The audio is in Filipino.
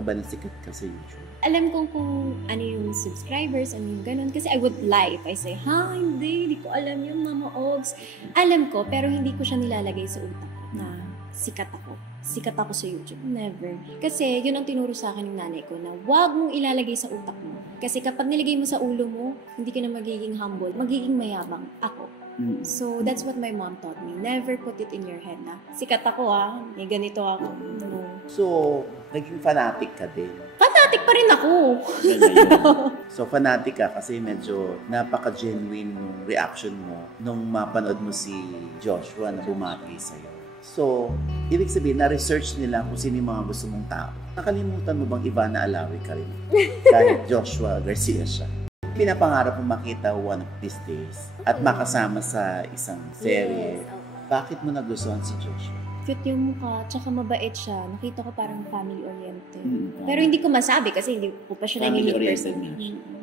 ka ba na sikat ka sa YouTube? Alam ko kung ano yung subscribers, ano yung ganun. Kasi I would lie if I say, hindi ko alam yung Mama Ogs. Alam ko, pero hindi ko siya nilalagay sa utak ko na sikat ako. Sikat ako sa YouTube. Never. Kasi yun ang tinuro sa akin ng nanay ko na huwag mong ilalagay sa utak mo. Kasi kapag nilagay mo sa ulo mo, hindi ka na magiging humble, magiging mayabang ako. So, that's what my mom taught me. Never put it in your head na, sikat ako may ganito ako. No. So, naging fanatic ka din? Fanatic pa rin ako. So, fanatic ka kasi medyo napaka-genuine nung reaction mo nung mapanood mo si Joshua na bumati sa'yo. So, ibig sabihin, na-research nila kung sino yung mga gusto mong tao. Nakalimutan mo bang Ivana Alawi ka rin? Kahit Joshua Garcia siya. Pinapangarap mo makita one of these days at makasama sa isang serye. Yes, okay. Bakit mo nagustuhan si Joshua? Cute yung mukha, tsaka mabait siya. Nakita ko parang family-oriented. Pero hindi ko masabi kasi hindi ko pa siya nangingin Family-oriented person. nga siya.